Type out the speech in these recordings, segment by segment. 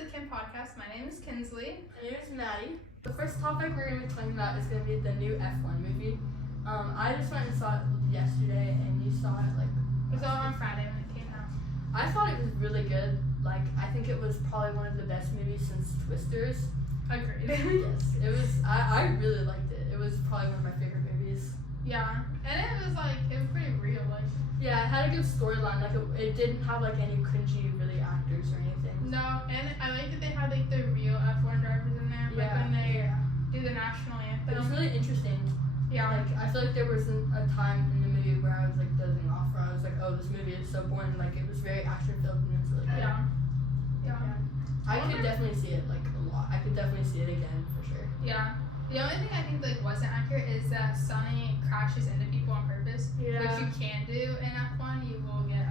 to the Kim Podcast. My name is Kinsley. My name is Maddie. The first topic we're going to be talking about is going to be the new F1 movie. I just went and saw it yesterday, and you saw it It was on Friday when it came out. I thought it was really good. Like, I think it was probably one of the best movies since Twisters. Agreed. Yes, it was. I really liked it. It was probably one of my favorite movies. Yeah, and it was pretty real. Yeah, it had a good storyline. Like, it didn't have any cringy really actors or anything. No, and I like that they had the real F1 drivers in there. When they do the national anthem. It was really interesting. Yeah. I feel like there wasn't a time in the movie where I was dozing off, where I was like, oh, this movie is so boring. It was very action filled and it was really good. Yeah. I could definitely see it a lot. I could definitely see it again for sure. Yeah. The only thing I think wasn't accurate is that Sonny crashes into people on purpose, which you can do in F1. You will get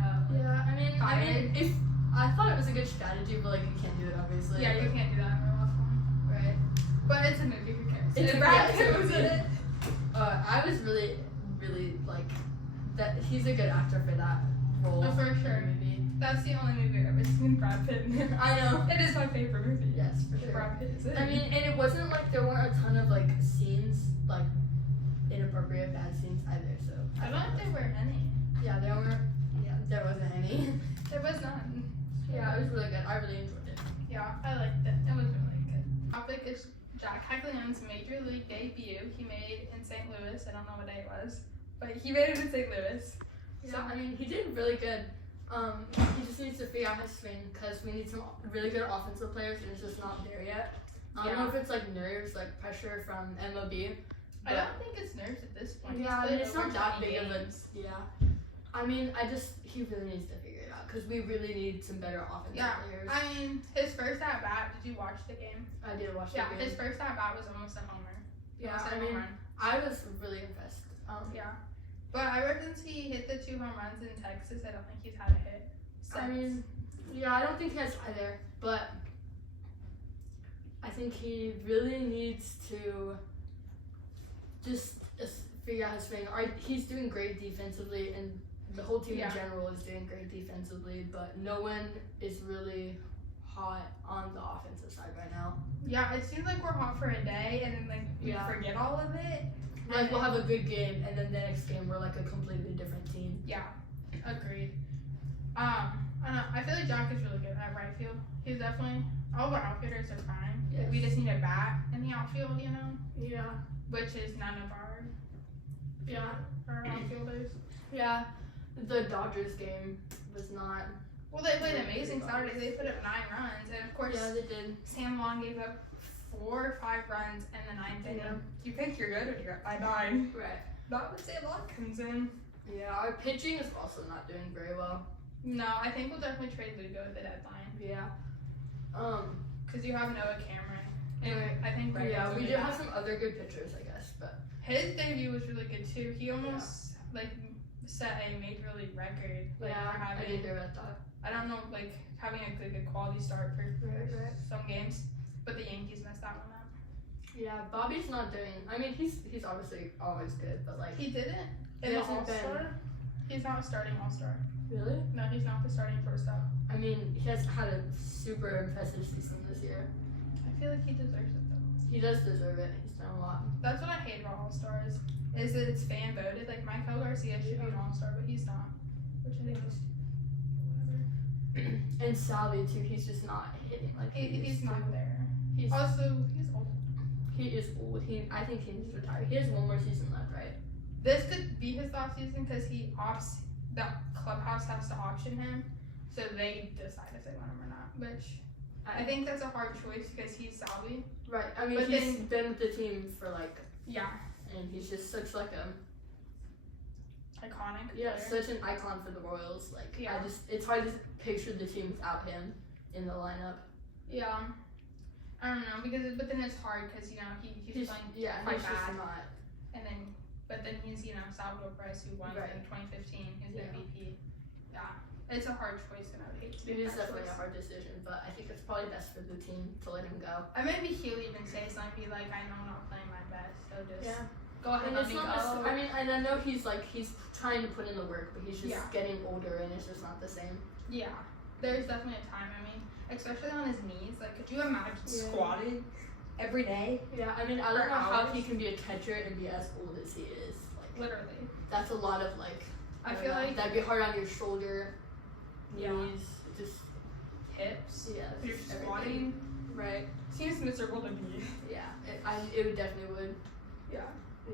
fired. If I thought it was a good strategy, but you can't do it obviously. Yeah, you can't do that in real F1. Right. But it's a movie. Who cares? It's Brad Pitt was in it. I was really that he's a good actor for that role. Oh, for sure. Movie. That's the only movie I've ever seen Brad Pitt in. I know. It is my favorite movie. Yes, for sure. Brad Pitt is in. I mean, and it wasn't there weren't a ton of scenes, inappropriate bad scenes either. So I don't think there were any. Yeah, there weren't. Yeah, there wasn't any. There was none. Yeah, it was really good. I really enjoyed it. Yeah, I liked it. It was really good. Topic is Jack Caglianone's Major League debut. He made in St. Louis. I don't know what day it was, but he made it in St. Louis. Yeah, I mean, he did really good. He just needs to figure out his swing because we need some really good offensive players, and it's just not there yet. I don't know if it's nerves, pressure from MLB. I don't think it's nerves at this point. Yeah, I mean, it's not that big of a. Yeah. I mean, he really needs to figure it out because we really need some better offensive players. I mean, his first at bat. Did you watch the game? I did watch the game. Yeah, his first at bat was almost a homer. Yeah, I mean, I was really impressed. But ever since he hit the 2 home runs in Texas, I don't think he's had a hit. I mean, yeah, I don't think he has either, but I think he really needs to just figure out his swing. He's doing great defensively, and the whole team in general is doing great defensively, but no one is really hot on the offensive side right now. Yeah, it seems like we're hot for a day, and then we forget all of it. We'll have a good game, and then the next game we're a completely different team. Yeah, agreed. I don't know. I feel like Jack is really good at right field. He's definitely, all of our outfielders are fine. Yes. We just need a bat in the outfield, Yeah. which is none of our outfielders. Yeah. The Dodgers game was not. Well, they played amazing Saturday. They put up 9 runs, and of course, they did. Sam Long gave up 4 or 5 runs in the 9th inning. You think you're good when you're up by 9. Right. Not when Sam Long comes in. Yeah, our pitching is also not doing very well. No, I think we'll definitely trade Lugo at the deadline. Yeah. Because you have Noah Cameron. And I think we do have some other good pitchers, I guess, but his debut was really good too. He almost set a major league record. For having, I did hear about that. I don't know, having a good quality start for some games, but the Yankees messed that one up. Yeah, Bobby's not doing. I mean, he's obviously always good, but he didn't in the All-Star. He's not a starting All-Star. Really? No, he's not the starting shortstop. I mean, he has had a super impressive season this year. I feel like he deserves it though. He does deserve it. He's done a lot. That's what I hate about All-Stars. Is that it's fan voted. Michael Garcia should be an All-Star, but he's not. Which I think is whatever. And Salvi too. He's just not hitting he's not there. He's old. He is old. I think he needs to retire. He has one more season left, right? This could be his last season because he opts. The clubhouse has to auction him, so they decide if they want him or not. Which I think that's a hard choice because he's Salvi. Right. I mean, he's been with the team for and he's just such iconic. Yeah, player. such an icon for the Royals. It's hard to picture the team without him in the lineup. Yeah. I don't know but then it's hard because he's playing he's quite bad. Just not. And then he's Salvador Perez who won in 2015. He's the MVP. Yeah, it's a hard choice and I would hate to It make is that definitely choice. a hard decision, but I think it's probably best for the team to let him go. Maybe he'll even say something I know I'm not playing my best, so just go ahead and and let me go. I mean, and I know he's trying to put in the work, but he's just getting older and it's just not the same. Yeah. There's definitely a time. I mean, especially on his knees. Like, could you imagine Yeah. squatting every day? Yeah, I mean, I For don't know how hours? he can be a catcher and be as old as he is. Like, Literally. that's a lot of like. I don't feel know, like that'd be hard on your shoulder, Yeah. knees, just hips. yeah. You're just everything. squatting. Right. Seems miserable to me. Yeah. It would definitely would. Yeah.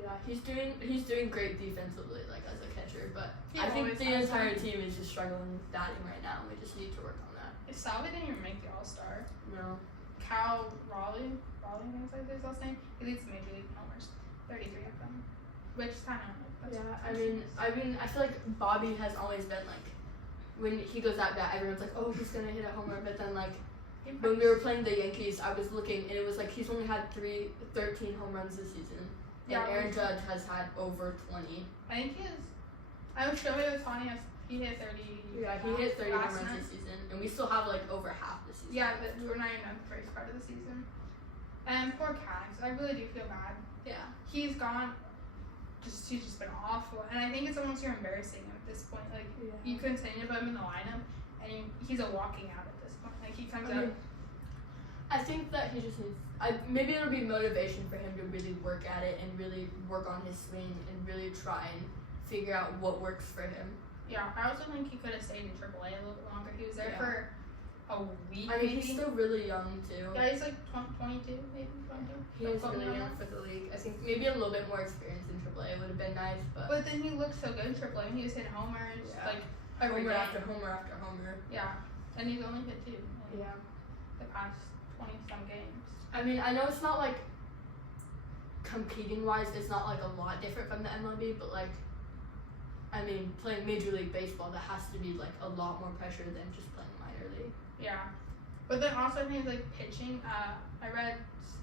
Yeah. He's doing great defensively, like as a catcher, but He I think always the has entire been. team is just struggling with batting right now. And we just need to work on that. Salvi didn't even make the All-Star. No. Cal Raleigh, I think that's his last name. He leads the Major League homers, 33 of them, which is kind of Yeah. I mean, I feel like Bobby has always been like, when he goes at bat, everyone's like, oh, he's gonna hit a homer, but then like. When we were playing the Yankees, I was looking, and it was like he's only had 13 home runs this season. Yeah, And Aaron Judge has had over 20. I think he is. I was showing Otani he hit 30. Yeah, he hit 30 home last runs night. this season, and we still have like over half this season. Yeah, but we're not even at the first part of the season. And poor Cags, I really do feel bad. Yeah. He's gone. He's just been awful, and I think it's almost embarrassing him at this point. Like you continue to put him in the lineup, and he's a walking out at this point. Like he comes out. I think that he just needs. Maybe it'll be motivation for him to really work at it and really work on his swing and really try and figure out what works for him. Yeah, I also think he could have stayed in AAA a little bit longer. He was there Yeah. for a week. I mean, maybe. he's still really young too. Yeah, he's like 22, maybe 22. He is Don't quote me really on young that. for the league. I think maybe a little bit more experience in AAA would have been nice, but But then he looked so good in AAA. He was hitting homers Yeah. like every homer day. after homer after homer. Yeah, and he's only hit 2 in Yeah. the past 20 some games. I mean, I know it's not like competing wise, it's not like a lot different from the MLB, but like, I mean, playing Major League Baseball, that has to be like a lot more pressure than just playing minor league. Yeah, but then also I think like pitching. I read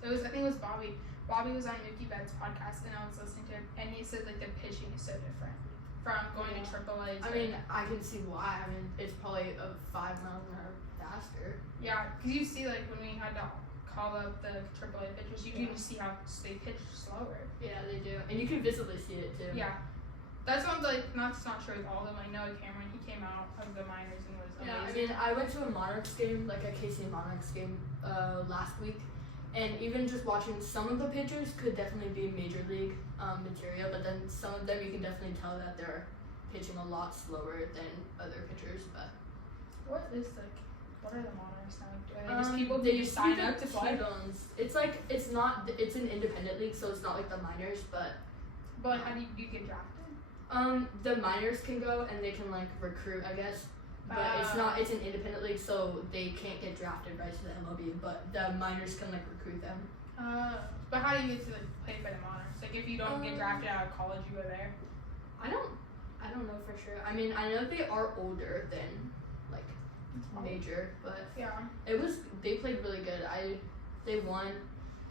I think it was Bobby. Bobby was on Mookie Betts' podcast, and I was listening to it, and he said like the pitching is so different from going to AAA. I mean, I can see why. I mean, it's probably a 5 miles an hour faster. yeah, because you see like when we had to call up the AAA pitchers, you can see how they pitch slower. Yeah, they do, and you can visibly see it too. Yeah, that's what that's not sure with all of them. I know Cameron, he came out of the minors and was Yeah, I amazing. mean, I went to a Monarchs game, like a KC Monarchs game, last week, and even just watching some of the pitchers could definitely be major league material, but then some of them you can definitely tell that they're pitching a lot slower than other pitchers. But What are the Monarchs now? Are they just people who they you used sign be up the to play? T-Bones. It's like it's an independent league, so it's not like the minors, but But how do you get drafted? the minors can go and they can like recruit, I guess. But it's an independent league, so they can't get drafted right to the MLB, but the minors can like recruit them. But how do you get to like, play for the Monarchs? Like if you don't get drafted out of college, you go there. I don't know for sure. I mean, I know they are older than like major, but Yeah. they played really good. They won.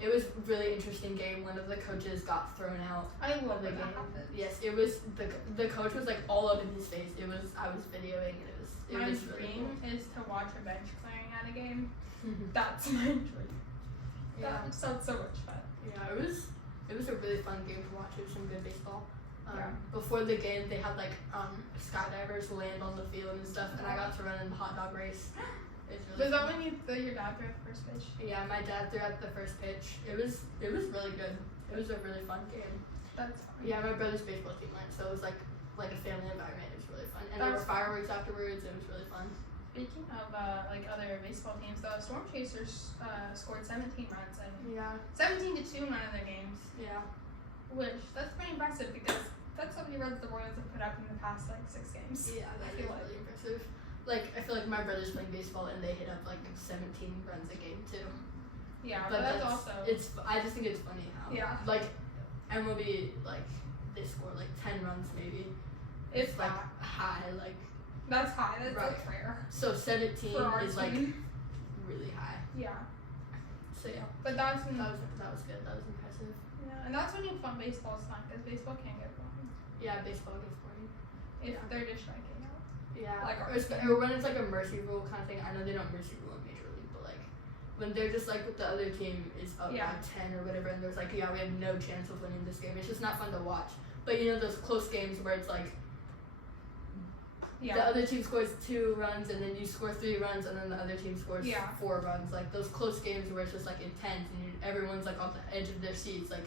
It was a really interesting game. One of the coaches got thrown out I of love the when that game. happens. Yes, it was the coach was like all up in his face. I was videoing and it My was really dream is to watch a bench clearing at a game. cool. That's my dream. Yeah. That sounds so much fun. Yeah, it was a really fun game to watch. It was some good baseball. Yeah. Before the game, they had like skydivers land on the field and stuff, and I got to run in the hot dog race. It was really Was that fun. when you threw your dad threw at the first pitch? Yeah, my dad threw at the first pitch. It was really good. It was a really fun game. That's fun. Yeah, my brother's baseball team went, so it was like a family environment. It was really fun, and there were That's- fireworks afterwards. It was really fun. Speaking of like other baseball teams, the Storm Chasers scored 17 runs and Yeah, 17-2 in one of their games, yeah. which that's pretty impressive because that's how many runs the Royals have put up in the past like 6 games. Yeah, that I is feel like. really impressive. Like, I feel like my brother's playing baseball and they hit up like 17 runs a game too. Yeah, but that's also I just think it's funny how Yeah. like MLB like they score like 10 runs maybe. it's like that. high, like That's high. That's Right. like rare so 17 for our is like team. really high. Yeah, So yeah, but that's when, that was good. That was impressive. yeah, and that's when you fun baseball's fun because baseball can't get boring Yeah, baseball gets boring. if Yeah. they're just striking out. Yeah, Like our or when it's like a mercy rule kind of thing. I know they don't mercy rule in Major League, but like when they're just like the other team is up Yeah. by 10 or whatever, and there's like, yeah, we have no chance of winning this game. It's just not fun to watch. But you know those close games where it's like Yeah. the other team scores 2 runs, and then you score 3 runs, and then the other team scores 4 runs. Like those close games where it's just like intense, and everyone's like on the edge of their seats, like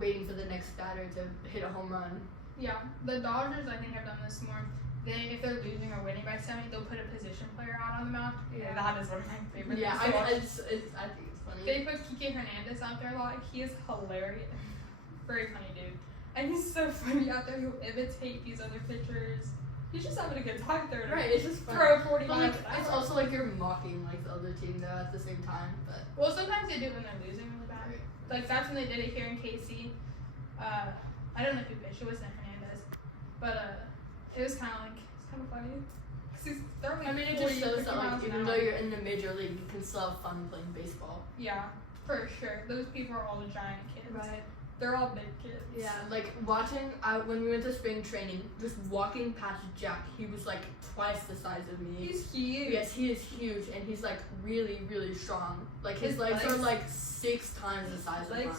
waiting for the next batter to hit a home run. Yeah, the Dodgers I think have done this more. If they're losing or winning by 70, they'll put a position player out on the mound. Yeah. That is one of my favorite. Yeah, things to watch. I think it's funny. They put Kike Hernandez out there a lot. He is hilarious. Very funny dude. And he's so funny out there. He'll imitate these other pitchers. He's just having a good time there. Right, it's just fun. Throw 40 But miles like, an it's hour. also like you're mocking like the other team though at the same time. But Well, sometimes they do it when they're losing really bad. Like that's when they did it here in KC. I don't know who pitched. It wasn't Hernandez, but it was kind of funny. 'Cause he's throwing. I mean, it 40, just shows 50 that like miles an even hour. though you're in the major league, you can still have fun playing baseball. Yeah, for sure. Those people are all the giant kids. They're all big kids. Yeah, like watching when we went to spring training, just walking past Jack, he was like twice the size of me. He's huge. Yes, he is huge, and he's like really, really strong. Like his legs are like 6 times the size of mine.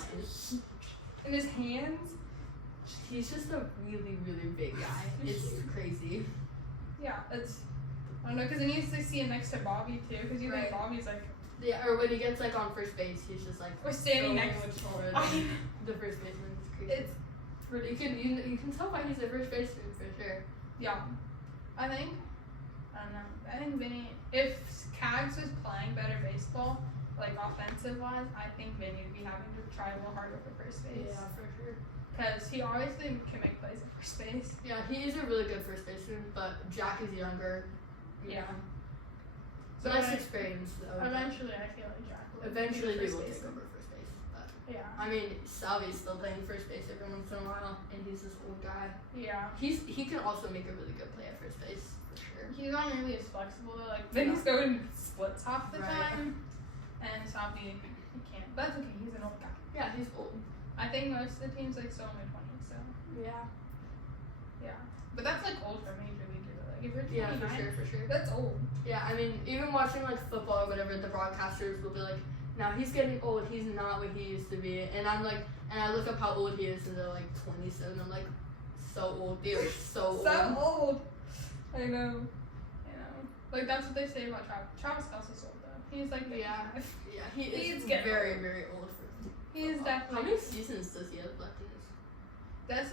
And his hands. He's just a really, really big guy. It's crazy. Yeah, it's. I don't know, because it needs to see him next to Bobby too, because you think Bobby's like. Yeah, or when he gets like on first base, he's just like. We're standing so next much to taller him. than the first baseman. It's crazy. It's You can tell why he's a first baseman for sure. Yeah, I don't know. I think Vinny, if Cags was playing better baseball, like offensive wise, I think Vinny would be having to try a little harder for first base. Yeah, for sure. Because he obviously can make plays at first base. Yeah, he is a really good first baseman, but Jack is younger. Yeah. So less experience though. Eventually, I feel like Jack will. Eventually, be he the will first take baseman. over first base. But Yeah. I mean, Salvi's still playing first base every once in a while, and he's this old guy. Yeah. He can also make a really good play at first base for sure. He's not nearly as flexible though. Like Vinny's going splits half the Right. time, and Salvi he can't. But that's okay. He's an old guy. Yeah, he's old. I think most of the teams like still in their 20s. So Yeah. yeah. But that's like old for major league. Like if you're 29, Yeah, for sure. that's old. Yeah, I mean, even watching like football or whatever, the broadcasters will be like, "Now he's getting old. He's not what he used to be." And I'm like, and I look up how old he is, and they're like 27. I'm like, so old. They are so old. So old. I know. Like that's what they say about Travis. Travis Kelce's old though. He's like 55. Yeah, he is He's getting very, old. very old for him. He is definitely. How many seasons does he have left in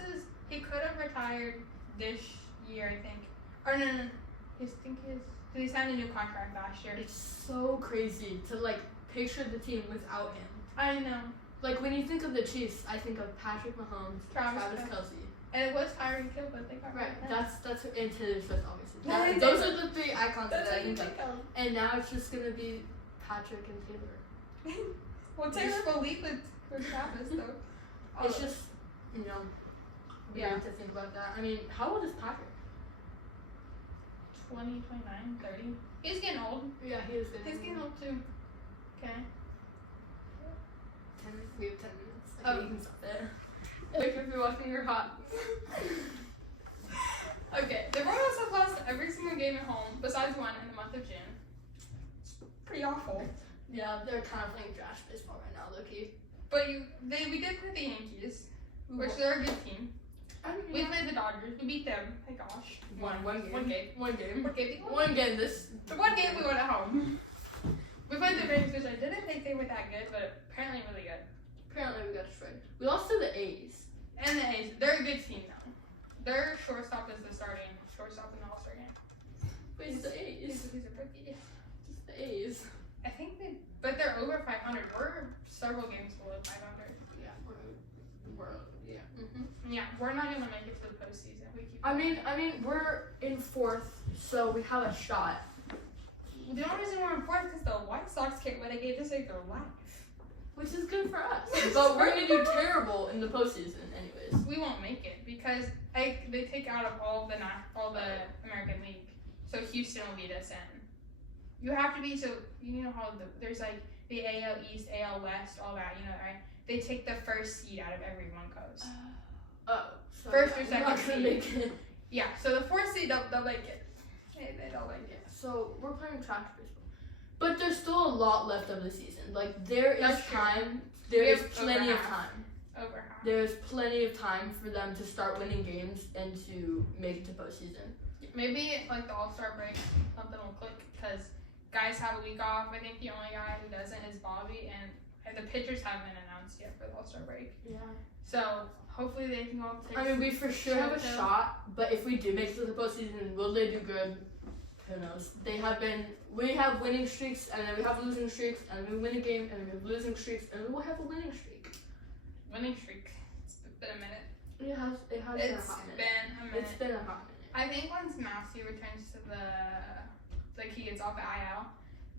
his? He could have retired this year, I think. Or no. He signed a new contract last year. It's so crazy to like picture the team without him. I know. Like when you think of the Chiefs, I think of Patrick Mahomes, Travis Kelce. And it was Tyreek Hill, but they got rid Right. of him. That's and Taylor Swift obviously. Yeah, Those are the 3 icons That's that I what you think of. think of. And now it's just gonna be Patrick and Taylor. Well, Taylor will leave with Travis though. It's just, you know, weird to think about that. I mean, how old is Patrick? 20, 29, 30. He's getting old. Yeah, he is. He's getting old too. Okay. We have 10 minutes. Oh. You can stop there. Like if you're watching, you're hot. Okay, the Royals have lost every single game at home besides one in the month of June. It's pretty awful. Yeah, they're kind of playing trash baseball right now, low-key. But we did play the Yankees, which they're a good team. We played the Dodgers. We beat them. My gosh. One game. One game. One game. What game? One game. The one game we won at home. We played the Braves, which I didn't think they were that good, but apparently really good. Apparently we got destroyed. We lost to the A's. And the A's, they're a good team though. Their shortstop is the starting shortstop in the All-Star game. Wait, it's the A's. He's a rookie. It's the A's. I think but they're over 500. We're several games below 500. Yeah, yeah. Mm-hmm. Yeah, we're not gonna make it to the postseason. We keep. I mean, we're in 4th, so we have a shot. The only reason we're in 4th is because the White Sox can't win a game to save their life. Which is good for us. But we're gonna do terrible in the postseason, anyways. We won't make it because they take out of all the American League, so Houston will beat us in. You have to be you know how there's like the AL East, AL West, all that, you know, right? They take the first seed out of every one goes. So First or we're second not gonna seed. make it. Yeah, so the 4th seed they'll make it. They don't like it. So we're playing trash baseball, but there's still a lot left of the season. Like there is That's true. time. There We is have plenty over of half. time. Over half. There's plenty of time for them to start winning games and to make it to postseason. Maybe like the All-Star break, something will click because guys have a week off. I think the only guy who doesn't is Bobby, and the pitchers haven't been announced yet for the All-Star break. Yeah. So hopefully they can all take. I mean, we for sure have a shot, but if we do make it to the postseason, will they do good? Who knows? We have winning streaks, and then we have losing streaks, and we win a game, and we have losing streaks, and we will have a winning streak. Winning streak. It's been a minute. It has been a hot minute. It's been a hot minute. I think once Matthew returns to he gets off the IL,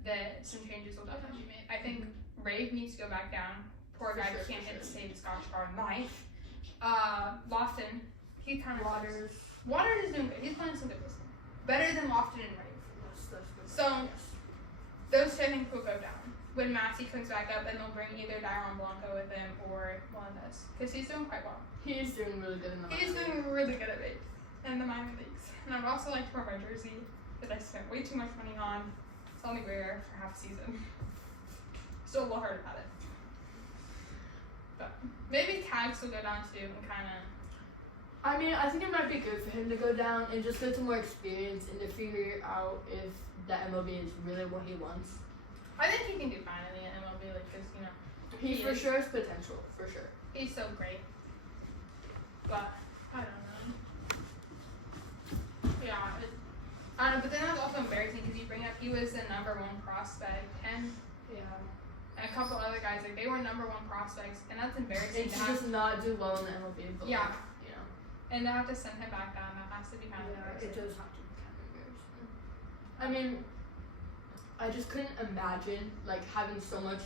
that some changes will definitely be made. I think Rave needs to go back down. Poor guy can't hit the same Scotch bar in life. Lofton, he kind of Waters is doing good. He's playing some good baseball. Better than Lofton and Rave. Yes, that's good. So those two I think will go down when Matthew comes back up, and they'll bring either Dairon Blanco with him or Melendez because he's doing quite well. He is doing really good in the minor He's doing really good at it in the minor leagues. And I'd also like to wear my jersey that I spent way too much money on. It's only wear for half a season. Still a little hurt about it. But maybe Tags will go down too and kind of. I mean, I think it might be good for him to go down and just get some more experience and to figure out if the MLB is really what he wants. I think he can do fine in the MLB, because he for sure has potential, for sure. He's so great. But I don't know. Yeah. But then that's also embarrassing because you bring up he was the #1 prospect, and a couple other guys they were #1 prospects, and that's embarrassing. And to just not do well in the MLB, but and to have to send him back down, that has to be kind of embarrassing. It does have to be kind of embarrassing. I mean, I just couldn't imagine having so much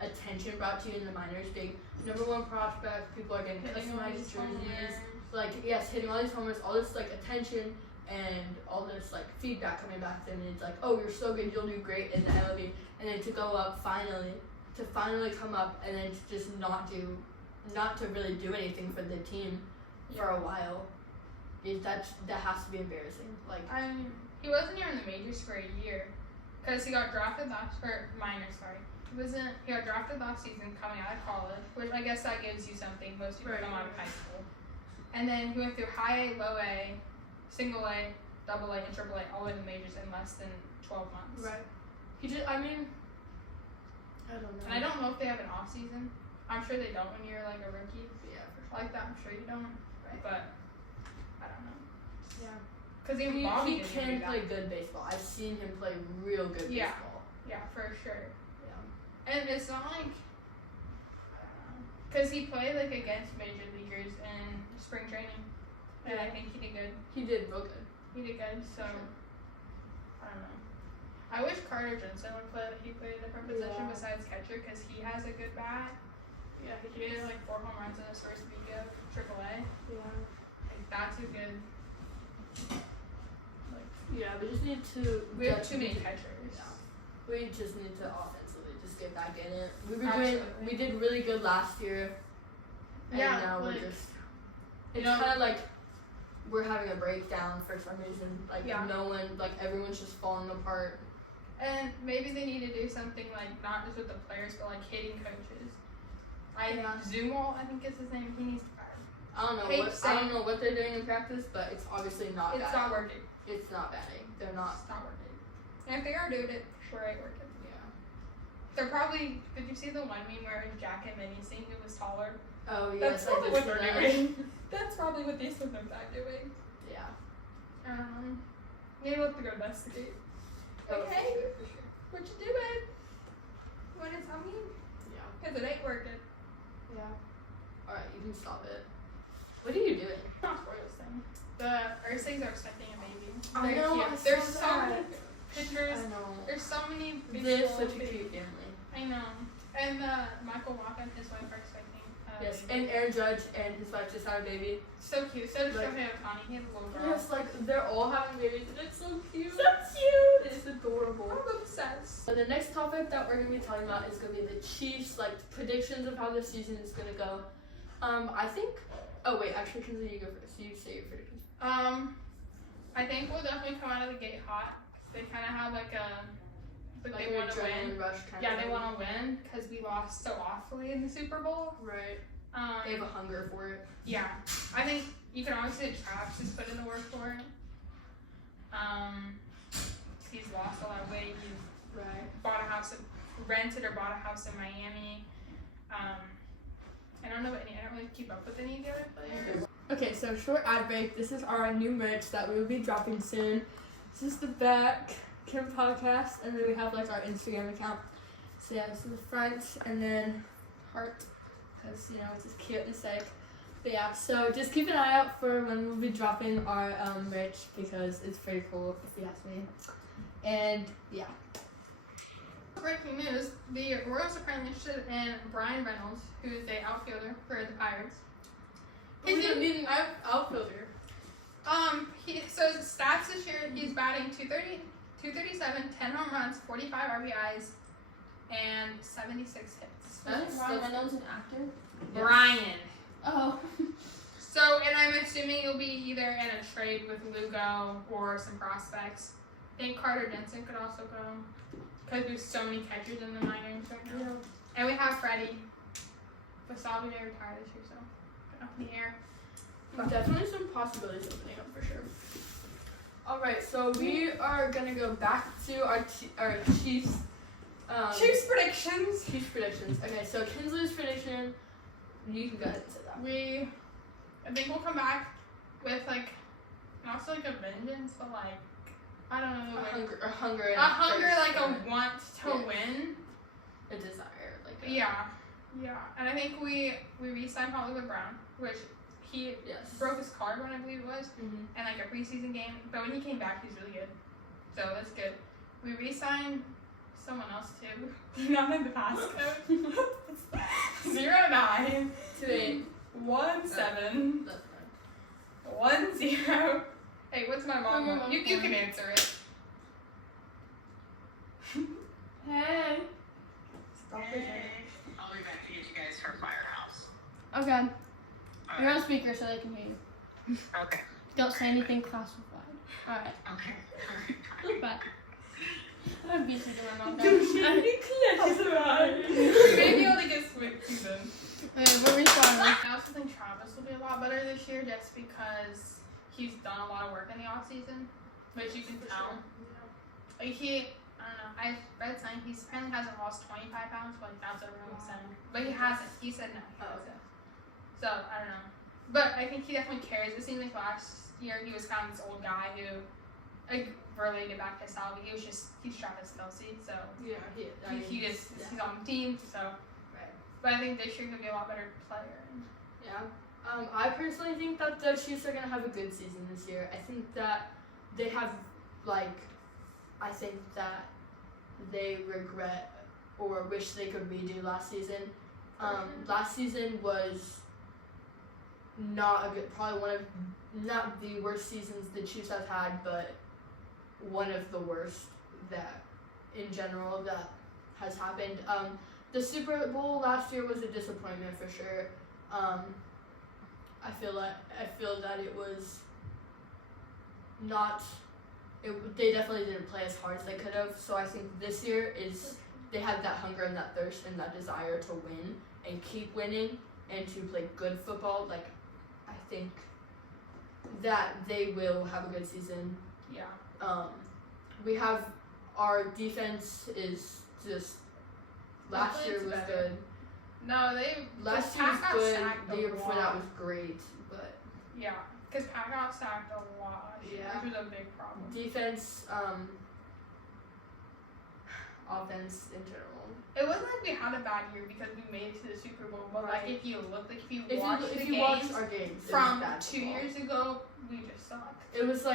attention brought to you in the minors, being #1 prospect. People are getting customized jerseys, yes, hitting all these homers, all this attention. And all this feedback coming back to them, and it's oh, you're so good, you'll do great in the MLB, and then to go up finally come up, and then to just not to really do anything for the team for a while, that has to be embarrassing. He wasn't even in the majors for a year, because he got drafted he got drafted last season coming out of college, which I guess that gives you something. Most people come out of high school, and then he went through high A, low A, single A, double A, and triple A, all in the majors in less than 12 months. Right. I don't know. And I don't know if they have an off season. I'm sure they don't when you're a rookie. Yeah, for sure. Like that, I'm sure you don't. Right. But I don't know. Yeah. Because even Bobby he can play good baseball. I've seen him play real good baseball. Yeah, for sure. Yeah. And it's not I don't know. Because he played against major leaguers in spring training. And I think he did good. He did real good. He did good, so sure. I don't know. I wish Carter Jensen would play. He played a different position besides catcher because he has a good bat. Yeah, he did 4 home runs in his first week of AAA. Yeah. That's too good. We just need to. We have too many catchers. Yeah. We just need to offensively just get back in it. We did really good last year. And now we're just. It's kind of we're having a breakdown for some reason. No one, everyone's just falling apart. And maybe they need to do something not just with the players, but hitting coaches. Zumwalt, I think is his name. He needs to fire. I don't know what they're doing in practice, but it's obviously not. It's not working. It's not batting. They're not. It's not working. And if they are doing it, sure ain't working. Yeah. They're probably. Did you see the one meme where it was Jack and Minnie Singh who was taller? Oh yes, That's probably what they're doing. That's probably what these women are doing. Yeah. Maybe we'll have to go investigate. Okay. For sure. What you doing? You wanna tell me? Yeah. Because it ain't working. Yeah. Alright, you can stop it. What are you doing? Not spoil this thing. The Ursays are expecting a baby. I know. There's so many pictures. I know. There's so many They're such a cute family. I know. And Michael Wacha and his wife are expecting. Yes, and Aaron Judge and his wife just had a baby. So cute. So does Shohei Ohtani. He has a little girl. Yes, they're all having babies, and it's so cute. So cute. It's adorable. I'm obsessed. So the next topic that we're gonna be talking about is gonna be the Chiefs, predictions of how the season is gonna go. I think. Oh wait, actually, Kinsley, you go first. You say your predictions. I think we'll definitely come out of the gate hot. They kind of have they want to win. Rush they want to win because we lost so awfully in the Super Bowl. Right. They have a hunger for it. Yeah. I think you can obviously Travis just put in the work for it. He's lost a lot of weight. He's rented or bought a house in Miami. I don't really keep up with any of the other players. Okay, so short ad break. This is our new merch that we will be dropping soon. This is the back, Kim Podcast, and then we have like our Instagram account. So yeah, this is the front, and then heart, because it's just cute and sick. But yeah, so just keep an eye out for when we'll be dropping our merch because it's pretty cool if you ask me. And yeah. Breaking news: the Royals are currently interested in Brian Reynolds, who is the outfielder for the Pirates. We don't need an outfielder. So his stats this year: he's batting 237, 10 home runs, 45 RBIs, and 76 hits. That's Brian Reynolds an actor? Brian. Oh. So, and I'm assuming it'll be either in a trade with Lugo or some prospects. I think Carter Denson could also go. Because there's so many catchers in the minors right now. Yeah. And we have Freddie. Wasabi may retire this year, so up in the air. Definitely some possibilities opening up for sure. Alright, so we are going to go back to our Chiefs. Chiefs predictions. Chiefs predictions. Okay, so Kinsley's prediction, you can go ahead and say that. I think we'll come back with not also a vengeance, but I don't know. A hunger, a want to win. A desire, Yeah. And I think we re-signed Hollywood Brown, which he broke his collarbone, I believe it was, in a preseason game. But when he came back, he's really good. So that's good. We re-signed someone else too. Do you not know the passcode? 092817. That's 10. Hey, what's my mom? You can answer it. Hey. Stop it. I'll be back to get you guys from Firehouse. Okay. You're on speaker so they can hear you. Okay. Don't say anything classified. Alright. Okay. Bye. I'm busy to my mom. Maybe I'll get switched to them. We're restarting. I also think Travis will be a lot better this year just because he's done a lot of work in the off season, which you can tell. I don't know. I read something. He apparently hasn't lost 25 pounds, but that's what everyone was saying. But he hasn't. He said no. So I don't know. But I think he definitely carries. It seemed like last year he was kind of this old guy who, related back to Salvi. He's Travis Kelce. So he's on the team. So. But I think this year he'll be a lot better player. Yeah. I personally think that the Chiefs are going to have a good season this year. I think that they have, I think that they regret or wish they could redo last season. Last season was not a good, probably not the worst seasons the Chiefs have had, but one of the worst that, in general, that has happened. The Super Bowl last year was a disappointment for sure. I feel that it was not. They definitely didn't play as hard as they could have. So I think this year they have that hunger and that thirst and that desire to win and keep winning and to play good football. I think that they will have a good season. Yeah. We have our defense is just. Last year was good. No, last year was good. The year before that was great, but yeah, because Pat got sacked a lot. Yeah, which was a big problem. Defense, offense in general. It wasn't like we had a bad year because we made it to the Super Bowl, but if you watch our games from 2 years ago, we just sucked. It was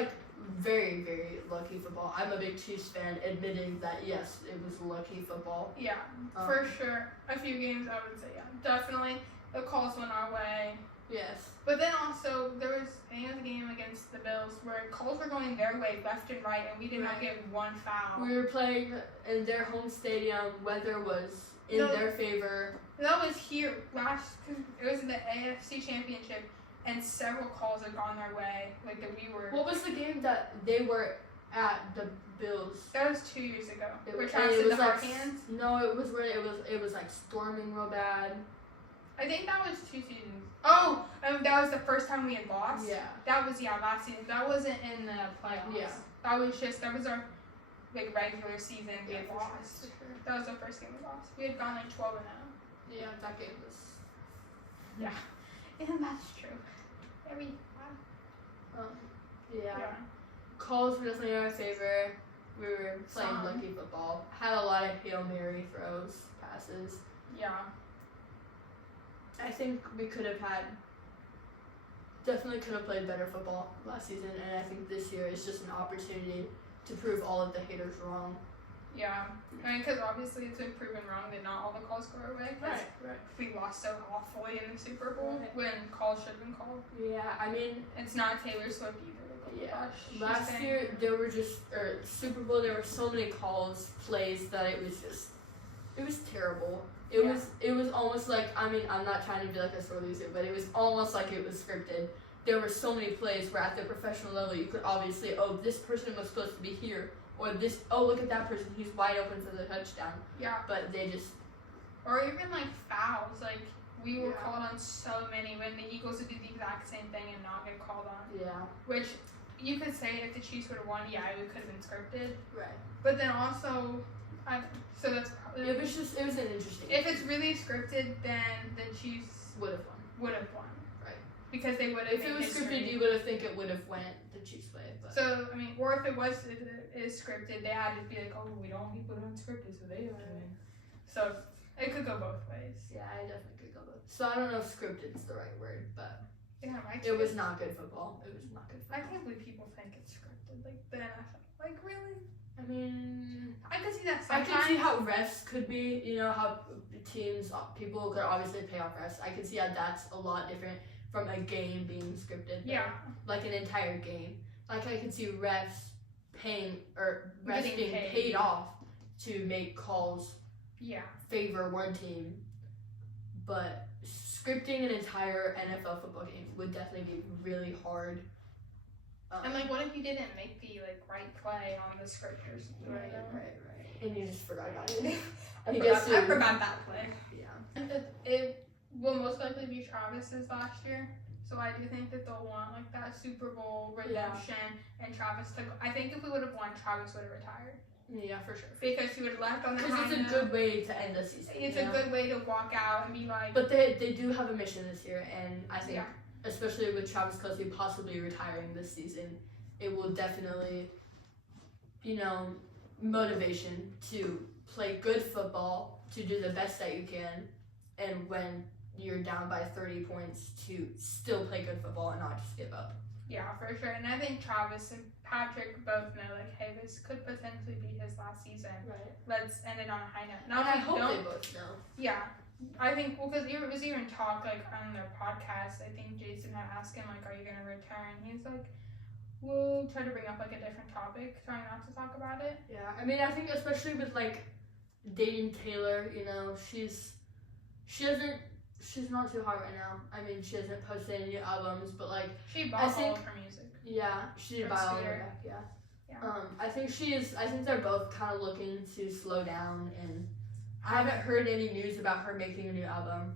very, very lucky football. I'm a big Chiefs fan, admitting that yes, it was lucky football. Yeah, for sure. A few games, I would say, definitely. The calls went our way. Yes. But then also there was a game against the Bills where calls were going their way, left and right, and we did not get one foul. We were playing in their home stadium. Weather was in their favor. That was here it was in the AFC Championship. And several calls had gone their way, that we were. What was the game that they were at the Bills? That was 2 years ago. Where Travis did the hard hands? No, it was where it was storming real bad. I think that was 2 seasons. Oh, that was the first time we had lost. Yeah. That was last season. That wasn't in the playoffs. Yeah. That was our like regular season we had lost. That was our first game we lost. We had gone like 12-0. Yeah, that game was. And that's true. Very Yeah. Calls were definitely in our favor. We were playing lucky football. Had a lot of Hail Mary throws, passes. Yeah. I think we definitely could have played better football last season, and I think this year is just an opportunity to prove all of the haters wrong. Yeah. I mean, because obviously it's been proven wrong that not all the calls go our way. Right. We lost so awfully in the Super Bowl when calls should have been called. Yeah, I mean, It's not Taylor Swift either. Like, yeah. gosh, she's Last saying- year there were Super Bowl, there were so many plays that it was terrible. It was almost like, I mean, I'm not trying to be like a sore loser, but it was almost like it was scripted. There were so many plays where at the professional level you could obviously, this person was supposed to be here, or look at that person, he's wide open for the touchdown. Yeah. But they just. Or even like fouls, like we were Yeah. called on so many when the Eagles would do the exact same thing and not get called on. Yeah. Which you could say if the Chiefs would have won, yeah, it could have been scripted. Right. But then also, so that's probably. It was an interesting. If it's really scripted, then the Chiefs would have won. Right. Because they would have. If it was scripted, you would have think it would have went the Chiefs' way. But. So I mean, or if it is scripted, they had to be like, oh, we don't want people doing scripted, so they don't. So it could go both ways. Yeah, I definitely could go both. So I don't know if scripted is the right word, but Yeah, it was not good football. It was not good I football. can't believe people think it's scripted. Like the NFL. Like really? I mean, I could see that I sometimes. can see how refs could be. You know how people could obviously pay off refs. I can see how that's a lot different from a game being scripted. Yeah. Like an entire game. Like I can see refs being Getting paid off to make calls Yeah. favor one team, but scripting an entire NFL football game would definitely be really hard. And like, what if you didn't make the right play on the script or something? Right. And you just forgot about it. I forgot that play. Yeah. It will most likely be Travis's last year. So I do think that they'll want like that Super Bowl redemption, and Travis took. I think if we would have won, Travis would have retired Yeah, for sure. because he would have left on the. Because it's a good way to end the season. It's a good way to walk out and be like. But they do have a mission this year, and I think, Yeah. especially with Travis Kelce possibly retiring this season, it will definitely, motivation to play good football, to do the best that you can, and when you're down by 30 points, to still play good football and not just give up. Yeah, for sure. And I think Travis and Patrick both know, like, hey, this could potentially be his last season. Right. Let's end it on a high note. And I hope they both know. Yeah. I think, because it was even talk, like, on their podcast, I think Jason had asked him, like, are you going to return? He's like, we'll try to bring up, like, a different topic, try not to talk about it. Yeah, I mean, I think especially with, dating Taylor, she's not too hot right now. I mean, she hasn't posted any new albums, but, She bought all of her music. yeah, she did From buy all of Scooter. it back, yeah. Yeah. I think they're both kind of looking to slow down, and I haven't heard any news about her making a new album.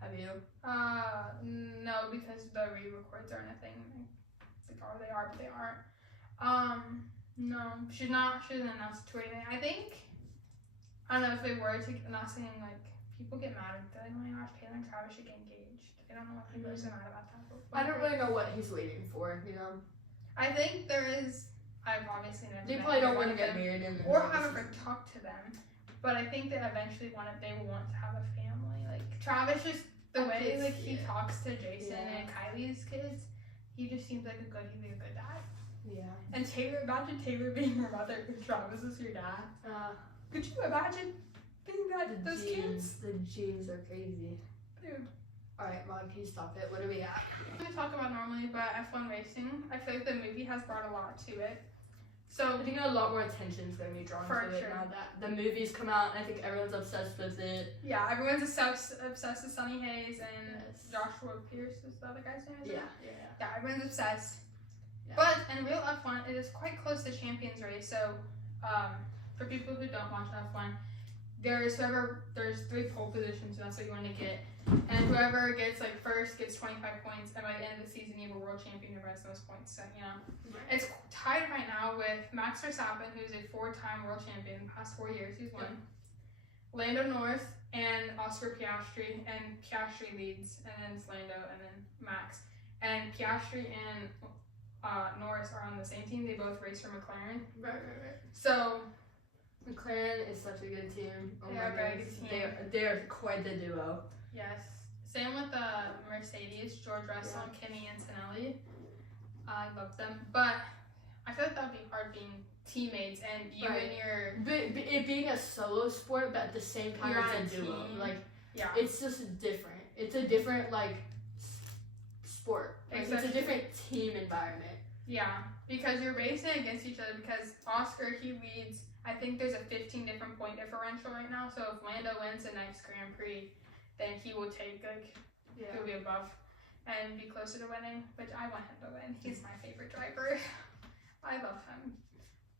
Have you? No, because the re-records aren't a thing. They are, but they aren't. No, she doesn't announce to anything. I don't know if they were to announce anything, people get mad at that. Oh my gosh, Taylor and Travis should get engaged. I don't know what people are so mad about that. I don't really know what he's waiting for, I think there is, I've obviously never They met probably don't either want one to of get them, married in or have ever talked to them. But I think that eventually they will want to have a family. Travis just, the way he talks to Jason and Kylie's kids, he just seems like he'd be a good dad. Yeah. And Taylor, imagine Taylor being your mother and Travis is your dad. Could you imagine being those kids? The genes are crazy. Dude. Alright, Mom, can you stop it? What are we at? I'm going to talk about normally, but F1 racing, I feel like the movie has brought a lot to it. So, I think a lot more attention is going to be drawn For to it sure. now that the movie's come out, and I think everyone's obsessed with it. yeah, everyone's obsessed with Sonny Hayes and Yes. Joshua Pierce is the other guy's name, isn't it? Yeah. Yeah, everyone's obsessed. Yeah. But in real F1, it is quite close to Champions Race. So, for people who don't watch F1, there's 3 pole positions, and that's what you want to get. And whoever gets like first gets 25 points, and by the end of the season, you have a world champion who has the most points. So it's tied right now with Max Verstappen, who's a 4-time world champion. The past 4 years, he's won. Lando Norris and Oscar Piastri, and Piastri leads, and then it's Lando, and then Max. And Piastri and Norris are on the same team. They both race for McLaren. Right. So McLaren is such a good team. Oh They my are a very goodness. good team. They are quite the duo. yes, same with Mercedes, George Russell and Kimi Antonelli. I love them, but I feel like that would be hard being teammates and you Right. and your But it being a solo sport, but at the same time You're on it's a a duo. team. Like yeah. it's just different. It's a different sport. Like, it's a Exactly. different team environment. Yeah, because you're racing against each other. Because Oscar, he leads. I think there's a 15 different point differential right now. So if Lando wins the next Grand Prix, then he will take he'll be above and be closer to winning. Which I want him to win. He's my favorite driver. I love him,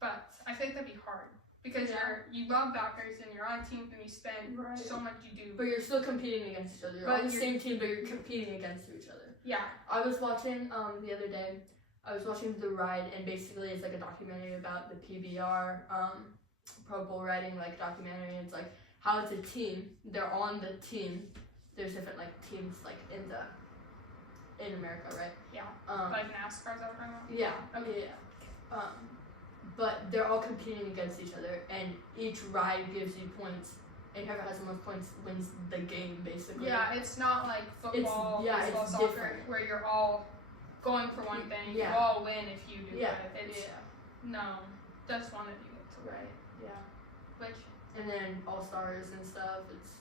but I think that'd be hard because you love that person. You're on a team and you spend so much. You do. But you're still competing against each other. You're But on the you're- same team, but you're competing against each other. Yeah. I was watching the other day. I was watching The Ride, and basically it's like a documentary about the PBR Pro Bull riding documentary. It's like how it's a team. They're on the team. There's different teams in America, right? Yeah. Um, Like NASCAR's over now. yeah. Okay. Yeah. But they're all competing against each other, and each ride gives you points. And whoever has the most points wins the game, basically. Yeah, it's not like football, baseball, it's soccer, different. where you're all going for one thing. Yeah. You all win if you do Yeah. it. It's no, just one of you get to win. Yeah. Which And then all stars and stuff. It's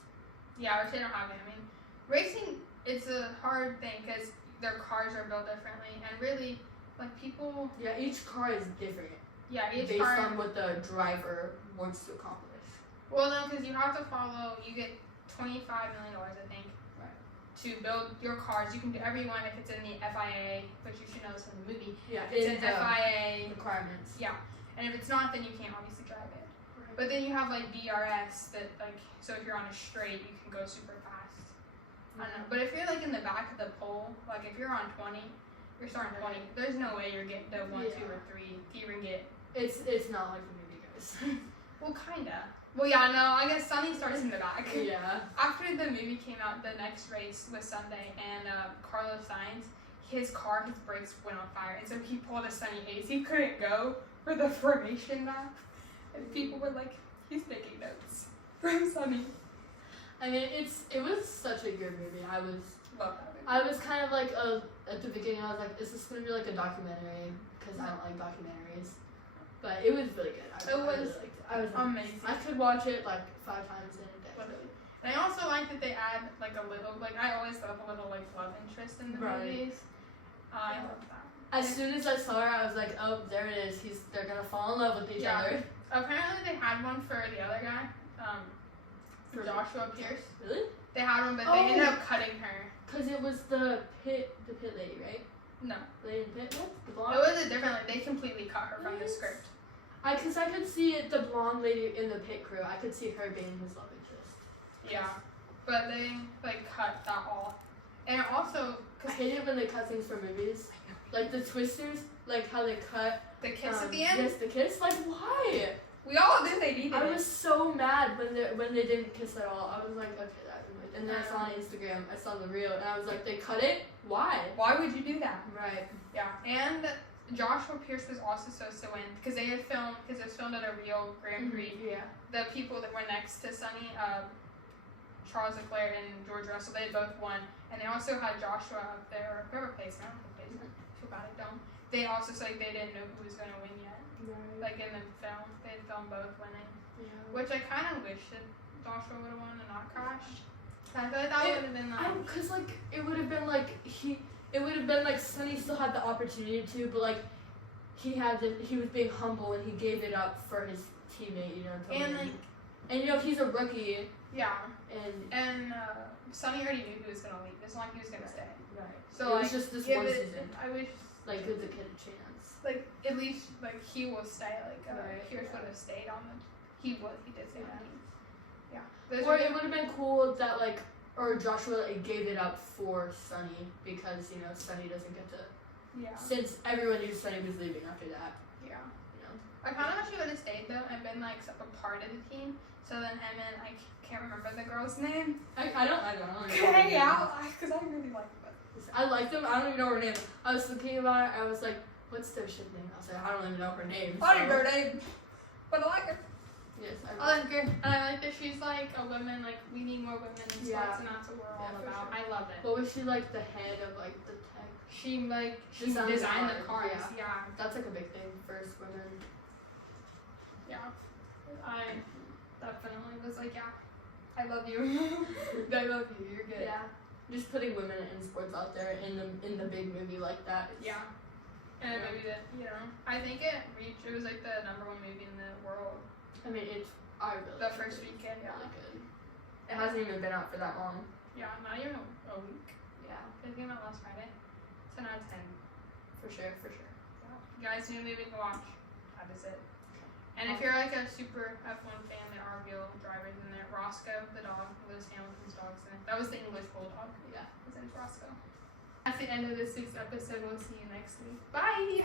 which they don't have it. I mean, racing it's a hard thing because their cars are built differently, and really, people. each car is different Each based car. on what the driver wants to accomplish. Well, no, because you have to follow. You get $25 million, I think, to build your cars. You can do whatever you want if it's in the FIA, which you should know is from the movie. Yeah, If it's in in the FIA, requirements. and if it's not, then you can't obviously drive it. But then you have DRS that so if you're on a straight, you can go super fast. I don't know. But if you're in the back of the pole, if you're on 20, you're starting 20. There's no way you're getting to 1, 2, or 3 to even get. It's not like the movie, guys. Well, kinda. Well, yeah, no. I guess Sunny starts in the back. Yeah. After the movie came out, the next race was Sunday, and Carlos Sainz, his brakes went on fire, and so he pulled a Sunny Hayes. He couldn't go for the formation lap, and people were like, "He's taking notes from Sunny." I mean, it was such a good movie. I was kind of at the beginning, I was like, is this gonna be a documentary? Because I don't like documentaries. But it was really good. I really liked it. I was amazing. I could watch it 5 times in a day. And I also like that they add a little I always love a little love interest in the movies. I love that. As soon as I saw her, I was like, oh, there it is. They're gonna fall in love with each other. Apparently they had one for the other guy, for Joshua Pierce. Really? They had one, but they ended up cutting her. Cause it was the pit lady, right? No. Lady in pit? What? The blonde? It was a different they completely cut her from the script. Cause I could see the blonde lady in the pit crew. I could see her being his love interest. Yeah. But they cut that all. And also, I hate it when they cut things from movies. Like the twisters, how they cut the kiss at the end, Yes, the kiss. Why? we all knew they needed I it. was so mad when they didn't kiss at all. I was like, okay, that annoyed. And then I saw on Instagram, I saw the reel, and I was like, they cut it? Why? Why would you do that? Right. Yeah. And Joshua Pierce was also supposed to win because they had filmed, because it was filmed at a real Grand Prix. Yeah. The people that were next to Sunny, Charles Leclerc and George Russell, they had both won. And they also had Joshua up there, or whoever plays now, too bad I don't. They also said they didn't know who was going to win yet. Right. In the film, they had filmed both winning. Yeah. Which I kind of wish that Joshua would have won and not crashed. I feel like that would have been Cause it would have been Sunny still had the opportunity to, but he was being humble and he gave it up for his teammate, to win. And he's a rookie. Yeah. And Sunny already knew he was gonna leave. It's not like he was gonna stay. Right. So it was just this give one it, season. I wish Give the kid a chance. at least he will stay. Right, Pierce yeah. would have stayed on the. He did stay on the team. Yeah. Or it would have been cool that like, or Joshua like, gave it up for Sunny because you know Sunny doesn't get to. Yeah. Since everyone knew Sunny was leaving after that. Yeah. You know. I kind of wish she would have stayed though and been like a part of the team. So then him and I can't remember the girl's name. I don't know. Can hang out because I really like them. I like them. I don't even know her name. I was thinking about it. I was like, what's their ship name? I was like, I don't even know her name. I don't know her name, but I like her. Yes, I like her, and I like that she's like a woman. Like we need more women in sports, Yeah. and that's what we're all Yeah, for about. sure. I love it. What was she like the head of like the tech? She Designed designed the the cars. cars, Yeah. That's like a big thing for women. Yeah. I definitely was like, yeah, I love you. I love you. You're good. Yeah. Just putting women in sports out there in the big movie like that. Yeah. And Yeah. maybe that, you know, I think it was like the #1 movie in the world. I mean, I really The liked first it. weekend, yeah. Really good. It hasn't even been out for that long. Yeah, not even a week. Yeah, It came out last Friday. 10 out of 10. for sure. Yeah. You guys, new movie to watch. That is it. And if you're like a super F1 fan, there are real drivers in there. Roscoe, the dog, Lewis Hamilton's dog's in it. That was the English bulldog. Yeah. His name's Roscoe. That's the end of this week's episode. We'll see you next week. Bye!